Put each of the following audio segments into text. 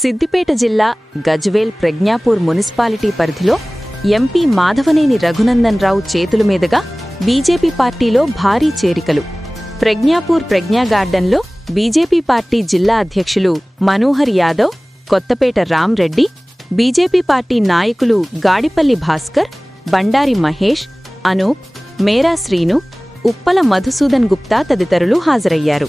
సిద్దిపేట జిల్లా గజ్వేల్ ప్రజ్ఞాపూర్ మున్సిపాలిటీ పరిధిలో ఎంపీ మాధవనేని రఘునందన్ రావు చేతుల మీదుగా బీజేపీ పార్టీలో భారీ చేరికలు. ప్రజ్ఞాపూర్ ప్రజ్ఞా గార్డెన్లో బీజేపీ పార్టీ జిల్లా అధ్యక్షులు మనోహర్ యాదవ్ కొత్తపేట రామ్రెడ్డి బీజేపీ పార్టీ నాయకులు గాడిపల్లి భాస్కర్ బండారి మహేష్ అనూప్ మేరా శ్రీను ఉప్పల మధుసూదన్ గుప్తా తదితరులు హాజరయ్యారు.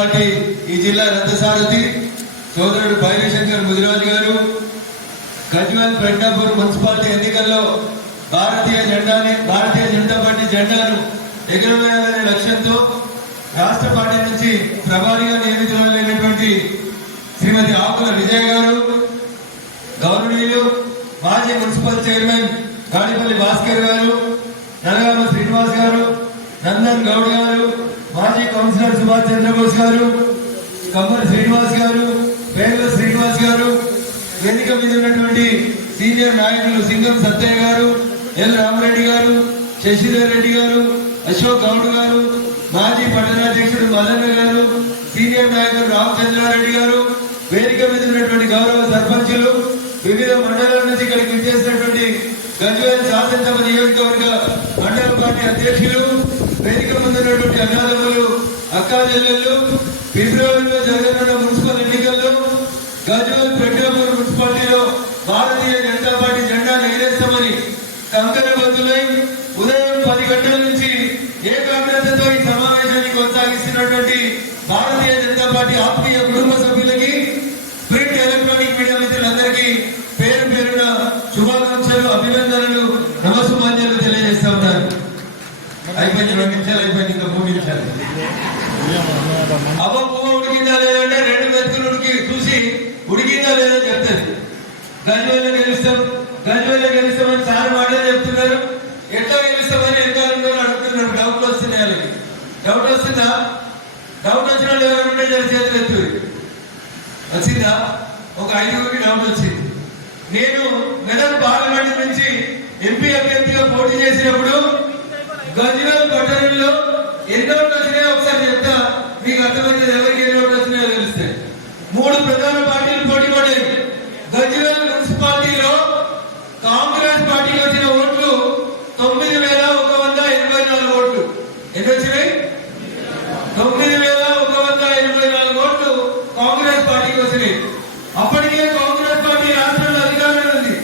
పార్టీ ఈ జిల్లా రథసారథి సోదరుడు భైరశంకర్ ముదిరాజు గారు గజ్వల్ పెండాపూర్ మున్సిపాలిటీ ఎన్నికల్లో భారతీయ జెండాని భారతీయ జనతా పార్టీ జెండాను ఎగురవేయాలనే లక్ష్యంతో రాష్ట్ర పార్టీ నుంచి ప్రభారిగా నియమితులైనటువంటి శ్రీమతి ఆకుల విజయ్ గారు గౌరవనీయులు మాజీ మున్సిపల్ చైర్మన్ గాడిపల్లి భాస్కర్ గారు నలగామ శ్రీనివాస్ గారు నందన్ గౌడ్ గారు కౌన్సిలర్ సుభాష్ చంద్రబోస్ గారు కమ్మరి శ్రీనివాస్ గారు వేగ శ్రీనివాస్ గారు వేదిక మీద ఉన్నటువంటి సీనియర్ నాయకులు సింగం సత్తయ్య గారు ఎల్ రామరెడ్డి గారు శశిధర్ రెడ్డి గారు అశోక్ గౌడ్ గారు మాజీ పట్టణాధ్యక్షుడు మదన్న గారు సీనియర్ నాయకులు రామచంద్రారెడ్డి గారు వేదిక మీద ఉన్నటువంటి గౌరవ సర్పంచులు వివిధ మండలాల నుంచి ఇక్కడికి విచ్చేసినటువంటి గజ్వేల్ శాసనసభ నియోజకవర్గ మండల పార్టీ అధ్యక్షులు వేదిక ముందు ఉన్నటువంటి అన్నదమ్ములు అక్కా చెల్లెళ్ళు ఫిబ్రవరిలో జరగనున్న మున్సిపల్ ఎన్నికల్లో గజ్వేల్ పెట్రోపూర్ మున్సిపాలిటీలో భారతీయ జనతా పార్టీ జెండా ఎగిరేస్తామని కంకణబద్దులై ఉదయం పది గంటల నుంచి ఏకాగ్రతతో ఈ సమావేశాన్ని కొనసాగిస్తున్నటువంటి భారతీయ జనతా పార్టీ ఆత్మీయ కుటుంబ సభ్యులకి ప్రింట్ ఎలక్ట్రానిక్ మీడియా మిత్రులందరికీ పేరు పేరున శుభాకాంక్షలు అభినందనలు నమస్సుమాన్యాలు తెలియజేస్తా ఉన్నారు. అయిపోయింది రెండు నిమిషాలు అయిపోయింది ఇంకా మూడు నిమిషాలు. అబ్బా పువ్వు ఉడికిందా లేదంటే రెండు వ్యక్తులు ఉడికి చూసి ఉడికిందా లేదని చెప్తారు గంజువేలో గెలుస్తాం గంజువేలో గెలుస్తామని సార్ వాళ్ళే చెప్తున్నారు. ఎట్లా గెలుస్తామని ఎంతో అడుగుతున్నారు. డౌట్లు వస్తున్నాయి వాళ్ళకి. డౌట్ వస్తుందా? డౌట్ వచ్చిన వాళ్ళు ఎవరుంటే చేతులు ఎత్తు వచ్చిందా? ఒక ఐదుగురికి డౌట్ వచ్చింది. నేను మెదక్ పార్లమెంట్ నుంచి ఎంపీ అభ్యర్థిగా పోటీ చేసినప్పుడు గజ్వేల్ పట్టణంలో ఎన్ని ఓట్లు వచ్చినాయో ఒకసారి చెప్తా. మీకు అర్థమైంది ఎవరికి ఎన్ని ఓట్లు వచ్చినాయో తెలుస్తాయి మూడు ప్రధాన పార్టీలు పోటీ పడాయి గజ్వేల్ మున్సిపాలిటీలో కాంగ్రెస్ పార్టీకి వచ్చిన ఓట్లు తొమ్మిది వేల ఒక వంద ఎనభై నాలుగు ఓట్లు. ఎన్ని వచ్చినాయి? తొమ్మిది వేల ఒక వంద ఎనభై నాలుగు ఓట్లు కాంగ్రెస్ పార్టీకి వచ్చినాయి. అప్పటికే కాంగ్రెస్ పార్టీ రాష్ట్రంలో అధికారంలో ఉంది.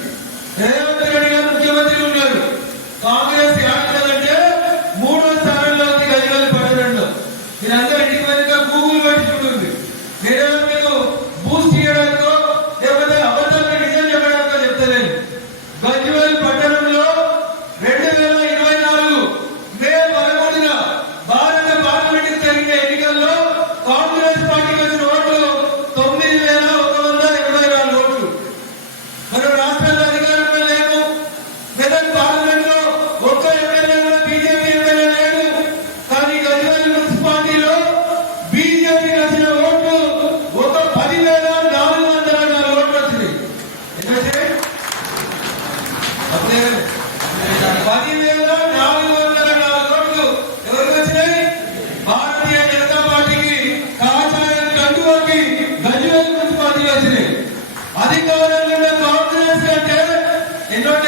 and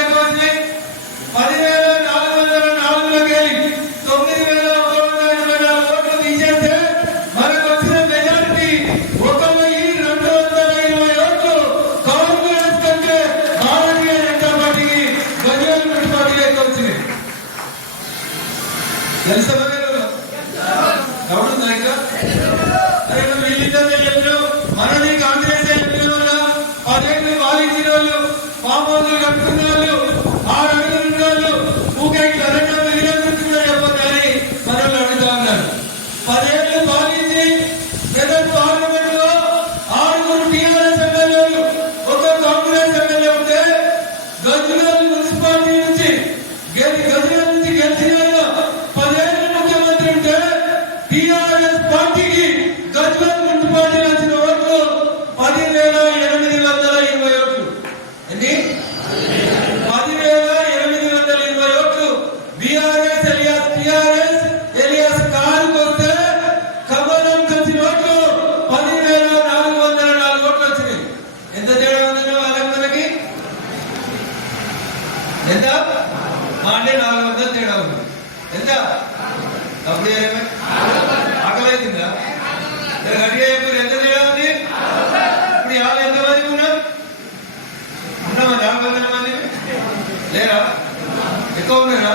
తీసుకోమన్నారా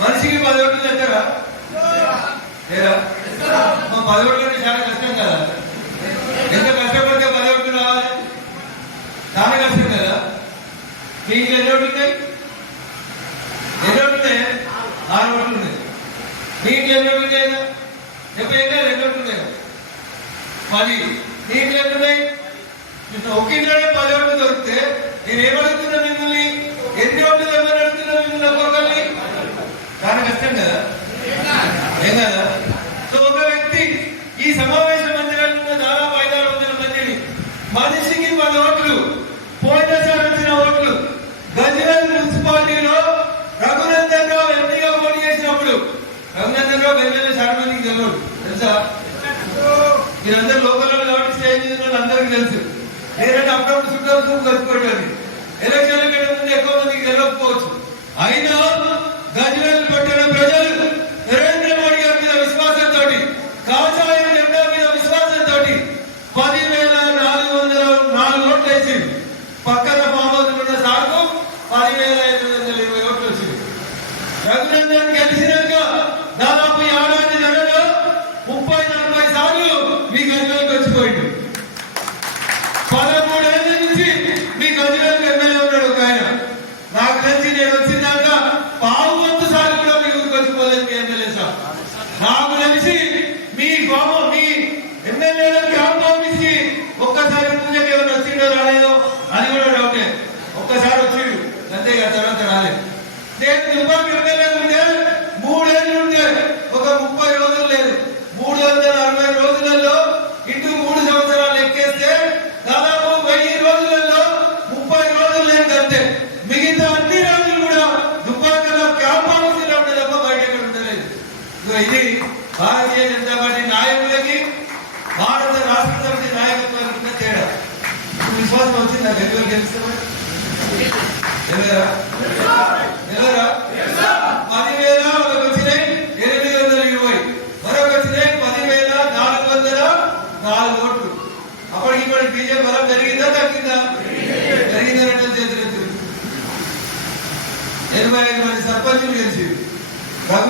మనిషికి పదోట్లు తెస్తారా లేదా? మా పదోట్లు చాలా కష్టం కదా. ఎంత కష్టపడితే పదోట్లు రావాలి? చాలా కష్టం కదా. మీకు ఎన్ని ఓట్లు ఉన్నాయి? ఎన్ని ఓట్లు ఉన్నాయి? ఆరు ఓట్లు ఉన్నాయి. మీకు ఎన్ని ఓట్లు ఉన్నాయి? డెబ్బై ఎన్ని రెండు ఓట్లు ఉన్నాయి. పది. మీకు ఎన్ని ఉన్నాయి? ఒకే పది ఓట్లు దొరికితే నేను ఏమడుగుతున్నా మిమ్మల్ని? ఎన్ని ఓట్లు కదా? సో ఒక వ్యక్తి ఈ సమావేశ మందిరంలో దాదాపు ఐదారు వందల మందిని మనిషికి పది ఓట్లు పోయినసారి వచ్చిన ఓట్లు గజరల్ మున్సిపాలిటీలో రఘునందన్ రావు ఎంపీగా పోటీ చేసినప్పుడు రఘునందన్ రావు గజరల్ చాలా మందికి తెలియదు తెలుసా? మీరందరూ లోకల్ కాబట్టి స్టేజ్ అందరికీ తెలుసు. లేదంటే అప్పుడప్పుడు ఎలక్షన్ల కంటే ముందు ఎక్కువ మందికి తెలియకపోవచ్చు అయినా గజరల్ పట్టిన ప్రజలు 가자.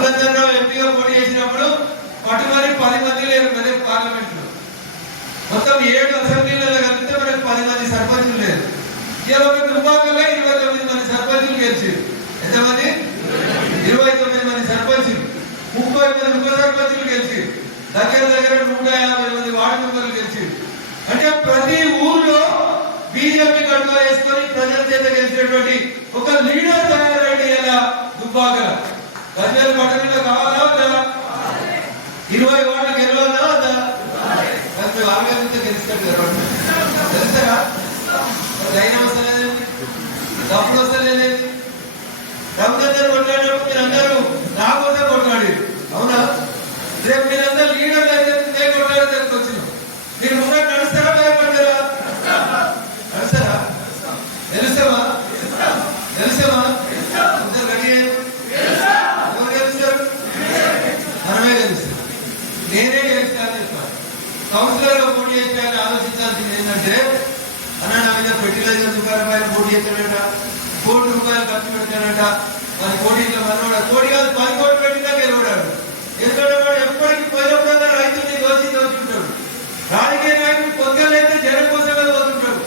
రఘునందన్ ఎంపీగా పోటీ చేసినప్పుడు పట్టుమని పది మంది లేరు మెదక్ పార్లమెంట్లో మొత్తం ఏడు అసెంబ్లీలలో కలిపితే మనకు పది మంది సర్పంచులు లేరు. ఇరవై ఒక ఇరవై తొమ్మిది మంది సర్పంచులు గెలిచారు. ఎంతమంది? ఇరవై తొమ్మిది మంది సర్పంచులు. ముప్పై మంది ఉప సర్పంచులు గెలిచారు. దగ్గర దగ్గర నూట యాభై మంది వార్డు మెంబర్లు గెలిచారు. అంటే ప్రతి ఊర్లో బీజేపీ కండువా వేసుకొని ప్రజల చేత గెలిచినటువంటి ఒక లీడర్ తయారైన ఎలా దుబ్బాకల గజ్వేల్ పట్టణంలో కావాలా వద్దా? ఇరవై వార్డులు గెలవాలా వద్దా? మరి ఆర్గనైజ్ గెలుస్తాడు కదా తెలుసారా ధైర్యం వస్తలేదు డబ్బులు వస్తలేదు రఘునందన్ కొట్లాడినప్పుడు మీరు అందరూ నా కోసం కొట్లాడి అవునా? రేపు మీరందరూ లీడర్ అయితే నేను కొట్లాడడానికి వచ్చిన. మీరు ఉన్నట్టు ఆలోచించాల్సింది అన్న నా మీద ఫెర్టిలైజర్ దుకాణం పైన పోటీ చేస్తాడట కోటి రూపాయలు ఖర్చు పెడతాడట. మరి కోటి ఇట్లా మనోడ కోటి కాదు పది కోట్లు పెట్టినా గెలవడాడు. ఎందుకంటే వాడు ఎప్పటికీ పోయినప్పుడల్లా రైతుల్ని దోచి దోచుకుంటాడు రాజకీయ నాయకుడు పొద్దులైతే జనం కోసమే పోతుంటాడు.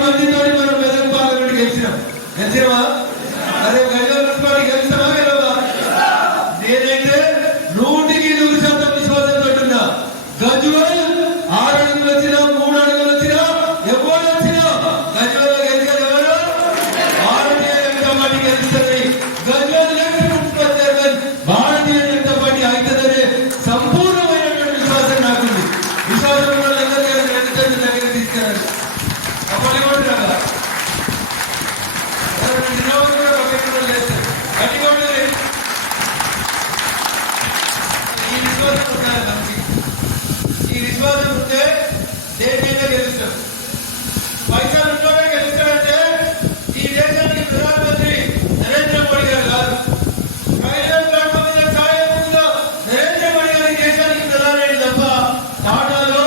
మందితో మనం మెదక్ పార్లమెంట్ గెలిచినాం గెలిచినామా అదే గజల్ మున్సిపాలిటీ గెలిస్తామా గెలవా నేనైతే నూటికి నూరు శాతం విశ్వాసంతో ఉన్నా గజ్వల్ ఆరు అడుగులు వచ్చినా మూడు అడుగులు వచ్చినా ఎవరు వచ్చినా గజ్వల్ గెలిచేది ఎవరు భారతీయ జనతా పార్టీ గెలుస్తుంది Gajwel next municipal chairman Bharatiya Janata party అవుతుందనే సంపూర్ణమైనటువంటి విశ్వాసం నాకుంది విశ్వాసం ఉన్న వాళ్ళందరికీ రెండు దగ్గర తీసుకెళ్ళండి అప్పుడు ఏమంటారా నిన్నవారు కూడా పక్కన చేస్తారు గట్టిగా ఉంటుంది ఈ విశ్వాసం ఉండాలి మనకి ఈ విశ్వాసం ఉంటే దేశంగా గెలుస్తాం పైసలు ఉంటేనే గెలుస్తాడంటే ఈ దేశానికి ప్రధానమంత్రి నరేంద్ర మోడీ గారు కాదు ప్రైవేట్ ప్లాట్ఫామ్ మీద సాయం ఉందో నరేంద్ర మోడీ గారు ఈ దేశానికి ప్రధాని తప్ప టాటాలో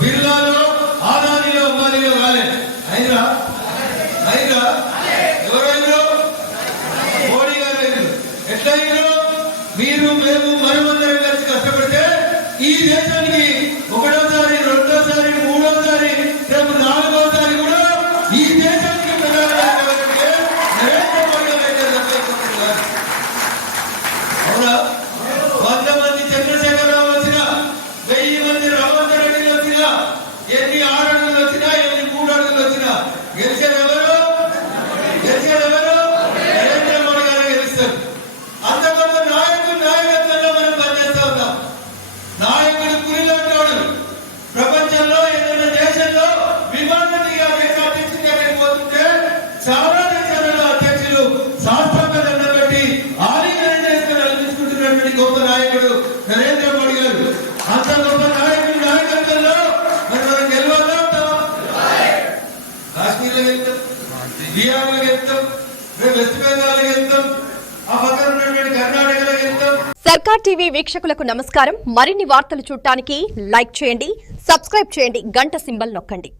బిర్లాలో ఆదానిలో అంబానీలో కాలేదు అయినా అయినా ఎవరైనా మోడీ గారు అయినారు. ఎట్లా అయినారు? మీరు మేము మనమందరం కలిసి కష్టపడితే ఈ దేశానికి ఒకటోసారి రెండోసారి మూడోసారి రేపు నాలుగోసారి కూడా ఈ దేశానికి ప్రధానమంత్రి నరేంద్ర మోడీ అయితే అవునా? వంద మంది చంద్రశేఖరరావు వచ్చినా వెయ్యి మంది రావంత రెడ్డిలు వచ్చినా ఎన్ని ఆరు అడుగులు వచ్చినా ఎన్ని మూడు అడుగులు వచ్చినా గెలిచే ఎవరు గెలిచేది ఎవరు నరేంద్ర మోడీ గారు గెలుస్తారు అంత గొప్ప నాయకుడు నాయకత్వంలో మనం పనిచేస్తా ఉన్నాం నాయకుడు పులిలాంటోడు ప్రపంచంలో ఏదైనా దేశంలో విమానాన్ని కేటాయించి దగ్గరికి పోతుంటే చాలా దేశాలలో అధ్యక్షులు శాస్త్రంగా దండం పెట్టి ఆలింగనం చేసుకుని అనిపించుకుంటున్నటువంటి గొప్ప నాయకుడు నరేంద్ర మోడీ గారు అంత గొప్ప నాయకుడు నాయకత్వంలో మరి మనం గెలవాలా వద్దా? కాశ్మీర్లో గెలుస్తాం వెస్ట్ ఆ పక్కన ఉన్నటువంటి కర్ణాటకలో సర్కార్ టీవీ వీక్షకులకు నమస్కారం. మరిన్ని వార్తలు చూడటానికి లైక్ చేయండి సబ్స్క్రైబ్ చేయండి గంట సింబల్ నొక్కండి.